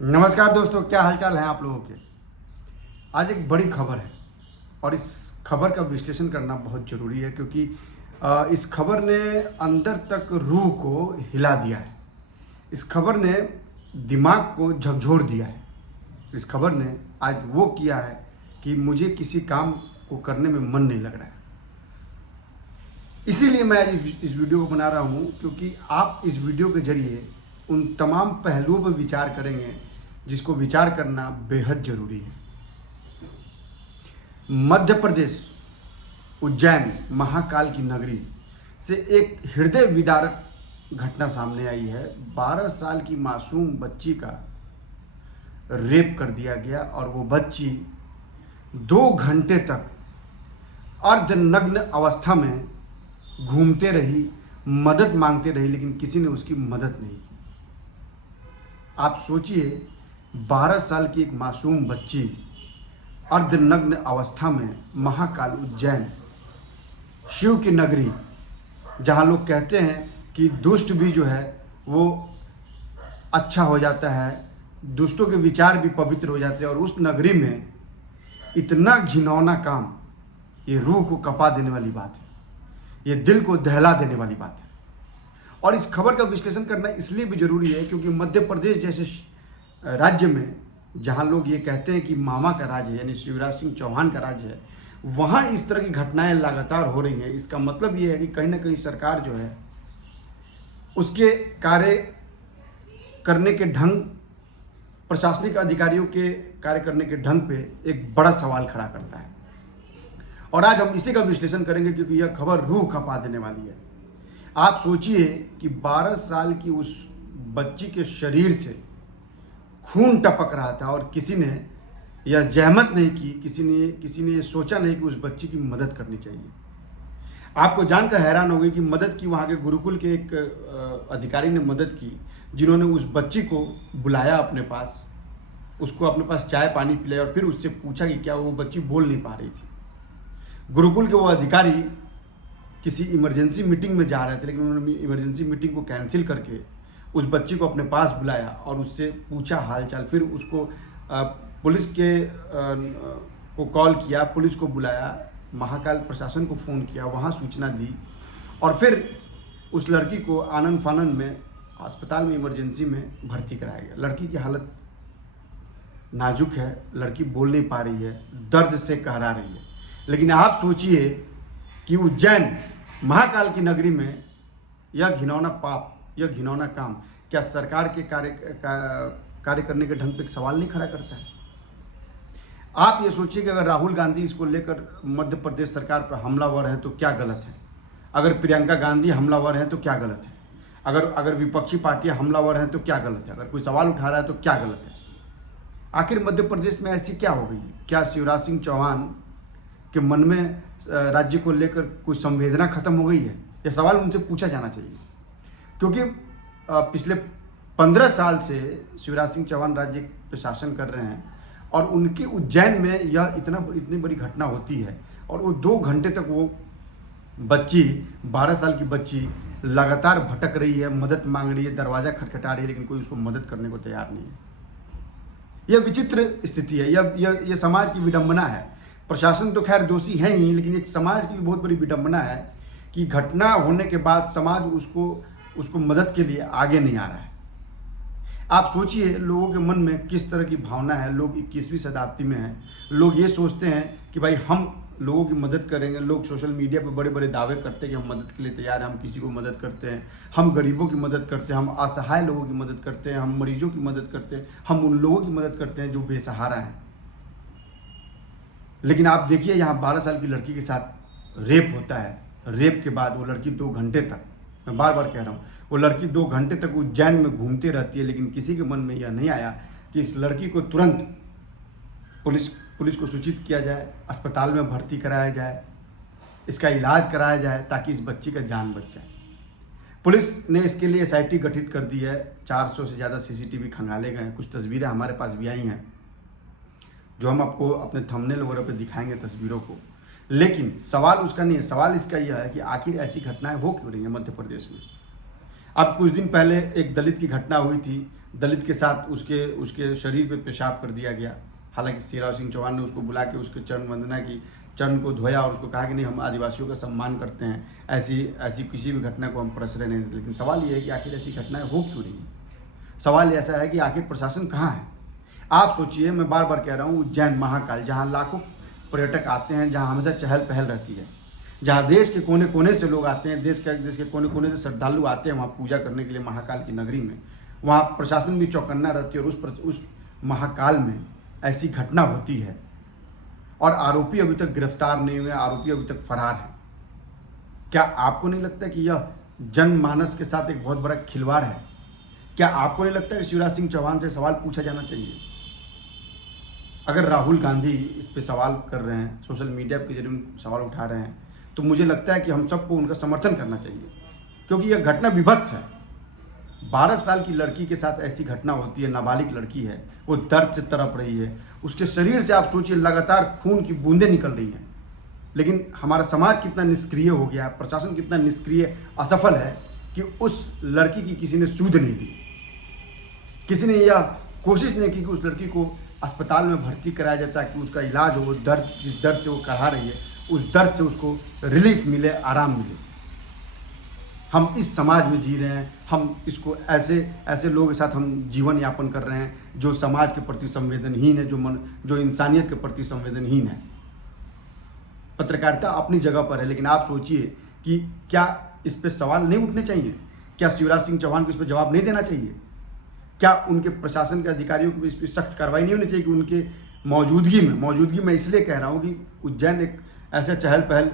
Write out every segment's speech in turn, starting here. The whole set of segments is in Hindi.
नमस्कार दोस्तों, क्या हालचाल है आप लोगों के। आज एक बड़ी खबर है और इस खबर का विश्लेषण करना बहुत ज़रूरी है क्योंकि इस खबर ने अंदर तक रूह को हिला दिया है। इस खबर ने दिमाग को झकझोर दिया है। इस खबर ने आज वो किया है कि मुझे किसी काम को करने में मन नहीं लग रहा है। इसीलिए मैं आज इस वीडियो को बना रहा हूँ क्योंकि आप इस वीडियो के जरिए उन तमाम पहलुओं पर विचार करेंगे जिसको विचार करना बेहद जरूरी है। मध्य प्रदेश उज्जैन महाकाल की नगरी से एक हृदय विदारक घटना सामने आई है। 12 साल की मासूम बच्ची का रेप कर दिया गया और वो बच्ची 2 घंटे तक अर्धनग्न अवस्था में घूमते रही, मदद मांगते रही, लेकिन किसी ने उसकी मदद नहीं की। आप सोचिए, 12 साल की एक मासूम बच्ची अर्धनग्न अवस्था में महाकाल उज्जैन, शिव की नगरी, जहाँ लोग कहते हैं कि दुष्ट भी जो है वो अच्छा हो जाता है, दुष्टों के विचार भी पवित्र हो जाते हैं, और उस नगरी में इतना घिनौना काम, ये रूह को कपा देने वाली बात है, ये दिल को दहला देने वाली बात है। और इस खबर का विश्लेषण करना इसलिए भी जरूरी है क्योंकि मध्य प्रदेश जैसे राज्य में, जहां लोग ये कहते हैं कि मामा का राज्य है, यानी शिवराज सिंह चौहान का राज्य है, वहां इस तरह की घटनाएं लगातार हो रही हैं। इसका मतलब ये है कि कहीं ना कहीं सरकार जो है उसके कार्य करने के ढंग, प्रशासनिक अधिकारियों के कार्य करने के ढंग पे एक बड़ा सवाल खड़ा करता है। और आज हम इसी का विश्लेषण करेंगे क्योंकि यह खबर रूह खपा देने वाली है। आप सोचिए कि 12 साल की उस बच्ची के शरीर से खून टपक रहा था और किसी ने यह जहमत नहीं की, किसी ने सोचा नहीं कि उस बच्ची की मदद करनी चाहिए। आपको जानकर हैरान हो गई कि मदद की वहाँ के गुरुकुल के एक अधिकारी ने मदद की, जिन्होंने उस बच्ची को बुलाया अपने पास, उसको अपने पास चाय पानी पिलाया और फिर उससे पूछा कि क्या वो बच्ची बोल नहीं पा रही थी। गुरुकुल के वो अधिकारी किसी इमरजेंसी मीटिंग में जा रहे थे, लेकिन उन्होंने इमरजेंसी मीटिंग को कैंसिल करके उस बच्ची को अपने पास बुलाया और उससे पूछा हालचाल। फिर उसको पुलिस को कॉल किया, पुलिस को बुलाया, महाकाल प्रशासन को फ़ोन किया, वहाँ सूचना दी और फिर उस लड़की को आनन फानन में अस्पताल में इमरजेंसी में भर्ती कराया गया। लड़की की हालत नाजुक है, लड़की बोल नहीं पा रही है, दर्द से कहरा रही है। लेकिन आप सोचिए कि उज्जैन महाकाल की नगरी में यह घिनौना पाप, यह घिनौना काम क्या सरकार के कार्य करने के ढंग पे एक सवाल नहीं खड़ा करता है। आप ये सोचिए कि अगर राहुल गांधी इसको लेकर मध्य प्रदेश सरकार पर हमलावर हैं तो क्या गलत है, अगर प्रियंका गांधी हमलावर हैं तो क्या गलत है, अगर विपक्षी पार्टियां हमलावर हैं तो क्या गलत है, अगर कोई सवाल उठा रहा है तो क्या गलत है। आखिर मध्य प्रदेश में ऐसी क्या हो गई? क्या शिवराज सिंह चौहान के मन में राज्य को लेकर कुछ संवेदना खत्म हो गई है? यह सवाल उनसे पूछा जाना चाहिए क्योंकि पिछले 15 साल से शिवराज सिंह चौहान राज्य पे शासन कर रहे हैं और उनके उज्जैन में यह इतनी बड़ी घटना होती है और वो 2 घंटे तक वो बच्ची, 12 साल की बच्ची लगातार भटक रही है, मदद मांग रही है, दरवाज़ा खटखटा रही है, लेकिन कोई उसको मदद करने को तैयार नहीं है। यह विचित्र स्थिति है, यह समाज की विडंबना है। प्रशासन तो खैर दोषी है ही, लेकिन एक समाज की बहुत बड़ी विडंबना है कि घटना होने के बाद समाज उसको मदद के लिए आगे नहीं आ रहा है। आप सोचिए लोगों के मन में किस तरह की भावना है। लोग 21वीं शताब्दी में हैं, लोग ये सोचते हैं कि भाई हम लोगों की मदद करेंगे। लोग सोशल मीडिया पर बड़े बड़े दावे करते हैं कि हम मदद के लिए तैयार हैं, हम किसी को मदद करते हैं, हम गरीबों की मदद करते हैं, हम असहाय लोगों की मदद करते हैं, हम मरीजों की मदद करते हैं, हम उन लोगों की मदद करते हैं जो बेसहारा हैं। लेकिन आप देखिए यहाँ 12 साल की लड़की के साथ रेप होता है। रेप के बाद वो लड़की 2 घंटे तक, मैं बार बार कह रहा हूँ, वो लड़की 2 घंटे तक उज्जैन में घूमती रहती है, लेकिन किसी के मन में यह नहीं आया कि इस लड़की को तुरंत पुलिस को सूचित किया जाए, अस्पताल में भर्ती कराया जाए, इसका इलाज कराया जाए ताकि इस बच्ची का जान बच जाए। पुलिस ने इसके लिए SIT गठित कर दी है। 400 से ज़्यादा CCTV खंगाले गए हैं। कुछ तस्वीरें हमारे पास भी आई हैं जो हम आपको अपने थंबनेल वगैरह पे दिखाएंगे तस्वीरों को। लेकिन सवाल उसका नहीं है, सवाल इसका यह है कि आखिर ऐसी घटनाएं हो क्यों रही हैं मध्य प्रदेश में। अब कुछ दिन पहले एक दलित की घटना हुई थी दलित के साथ उसके शरीर पे पेशाब कर दिया गया। हालांकि शिवराज सिंह चौहान ने उसको बुला के उसके चरण वंदना की, चरण को धोया और उसको कहा कि नहीं, हम आदिवासियों का सम्मान करते हैं, ऐसी किसी भी घटना को हम प्रश्रय नहीं देते। लेकिन सवाल ये है कि आखिर ऐसी घटनाएं हो क्यों रही हैं? सवाल ऐसा है कि आखिर प्रशासन कहाँ है? आप सोचिए, मैं बार बार कह रहा हूँ, उज्जैन महाकाल, जहाँ लाखों पर्यटक आते हैं, जहाँ हमेशा चहल पहल रहती है, जहाँ देश के कोने कोने से लोग आते हैं, देश के कोने कोने से श्रद्धालु आते हैं वहाँ पूजा करने के लिए, महाकाल की नगरी में, वहाँ प्रशासन भी चौकन्ना रहती है। और उस महाकाल में ऐसी घटना होती है और आरोपी अभी तक गिरफ्तार नहीं हुए, आरोपी अभी तक फरार है। क्या आपको नहीं लगता कि यह जनमानस के साथ एक बहुत बड़ा खिलवाड़ है? क्या आपको नहीं लगता कि शिवराज सिंह चौहान से सवाल पूछा जाना चाहिए? अगर राहुल गांधी इस पे सवाल कर रहे हैं, सोशल मीडिया के जरिए सवाल उठा रहे हैं, तो मुझे लगता है कि हम सबको उनका समर्थन करना चाहिए, क्योंकि यह घटना विभत्स है। 12 साल की लड़की के साथ ऐसी घटना होती है, नाबालिग लड़की है, वो दर्द से तड़प रही है, उसके शरीर से आप सोचिए लगातार खून की बूंदें निकल रही हैं। लेकिन हमारा समाज कितना निष्क्रिय हो गया, प्रशासन कितना निष्क्रिय, असफल है कि उस लड़की की किसी ने सूध नहीं दी, किसी ने यह कोशिश नहीं की कि उस लड़की को अस्पताल में भर्ती कराया जाए ताकि उसका इलाज हो, वो दर्द, जिस दर्द से वो कढ़ा रही है, उस दर्द से उसको रिलीफ मिले, आराम मिले। हम इस समाज में जी रहे हैं, हम इसको ऐसे लोगों के साथ हम जीवन यापन कर रहे हैं जो समाज के प्रति संवेदनहीन है, जो इंसानियत के प्रति संवेदनहीन है। पत्रकारिता अपनी जगह पर है, लेकिन आप सोचिए कि क्या इस पे सवाल नहीं उठने चाहिए? क्या शिवराज सिंह चौहान को इस पर जवाब नहीं देना चाहिए? क्या उनके प्रशासन के अधिकारियों को इस पर सख्त कार्रवाई नहीं होनी चाहिए कि उनके मौजूदगी में इसलिए कह रहा हूँ कि उज्जैन एक ऐसा चहल पहल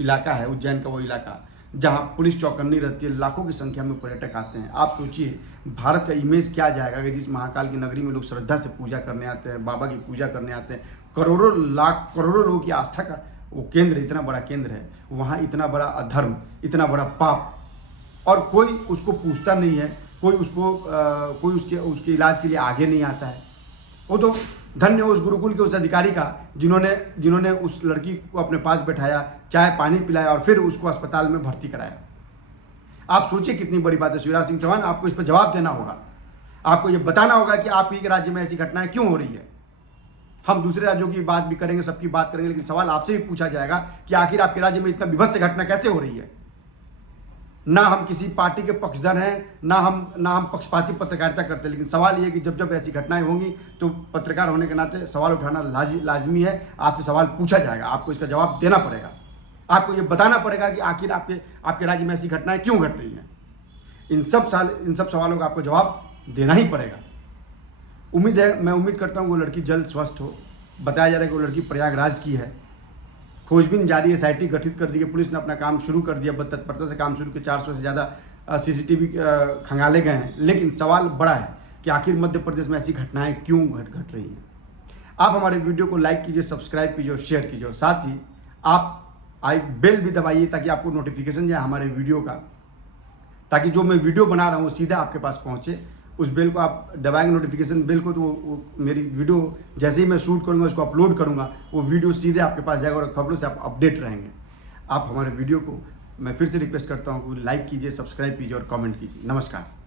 इलाका है, उज्जैन का वो इलाका जहाँ पुलिस चौकन्नी रहती है, लाखों की संख्या में पर्यटक आते हैं। आप सोचिए भारत का इमेज क्या जाएगा अगर जिस महाकाल की नगरी में लोग श्रद्धा से पूजा करने आते हैं, बाबा की पूजा करने आते हैं, करोड़ों लोगों की आस्था का वो केंद्र, इतना बड़ा केंद्र है, वहाँ इतना बड़ा अधर्म, इतना बड़ा पाप, और कोई उसको पूछता नहीं है, कोई उसके इलाज के लिए आगे नहीं आता है। वो तो धन्य उस गुरुकुल के उस अधिकारी का जिन्होंने उस लड़की को अपने पास बैठाया, चाय पानी पिलाया और फिर उसको अस्पताल में भर्ती कराया। आप सोचिए कितनी बड़ी बात है। शिवराज सिंह चौहान, आपको इस पर जवाब देना होगा, आपको ये बताना होगा कि आप ही के राज्य में ऐसी घटनाएं क्यों हो रही है। हम दूसरे राज्यों की बात भी करेंगे, सबकी बात करेंगे, लेकिन सवाल आपसे भी पूछा जाएगा कि आखिर आपके राज्य में इतना विभत्स घटना कैसे हो रही है। ना हम किसी पार्टी के पक्षधर हैं, ना हम पक्षपाती पत्रकारिता करते, लेकिन सवाल ये है कि जब ऐसी घटनाएं होंगी तो पत्रकार होने के नाते सवाल उठाना लाजमी है। आपसे सवाल पूछा जाएगा, आपको इसका जवाब देना पड़ेगा, आपको ये बताना पड़ेगा कि आखिर आपके राज्य में ऐसी घटनाएं क्यों घट रही हैं। इन सब सवालों का आपको जवाब देना ही पड़ेगा। मैं उम्मीद करता हूँ वो लड़की जल्द स्वस्थ हो। बताया जा रहा है कि वो लड़की प्रयागराज की है। खोजबीन जारी है, SIT गठित कर दी है, पुलिस ने अपना काम शुरू कर दिया, तत्परता से काम शुरू किया, 400 से ज़्यादा CCTV खंगाले गए हैं। लेकिन सवाल बड़ा है कि आखिर मध्य प्रदेश में ऐसी घटनाएं क्यों घट रही हैं। आप हमारे वीडियो को लाइक कीजिए, सब्सक्राइब कीजिए और शेयर कीजिए, और साथ ही आप बेल भी दबाइए ताकि आपको नोटिफिकेशन जाए हमारे वीडियो का, ताकि जो मैं वीडियो बना रहा हूँ वो सीधा आपके पास पहुँचे। उस बेल को आप दबाएंगे, नोटिफिकेशन बेल को, तो वो मेरी वीडियो जैसे ही मैं शूट करूंगा, उसको अपलोड करूंगा, वो वीडियो सीधे आपके पास जाएगा और खबरों से आप अपडेट रहेंगे। आप हमारे वीडियो को मैं फिर से रिक्वेस्ट करता हूं कि लाइक कीजिए, सब्सक्राइब कीजिए और कमेंट कीजिए। नमस्कार।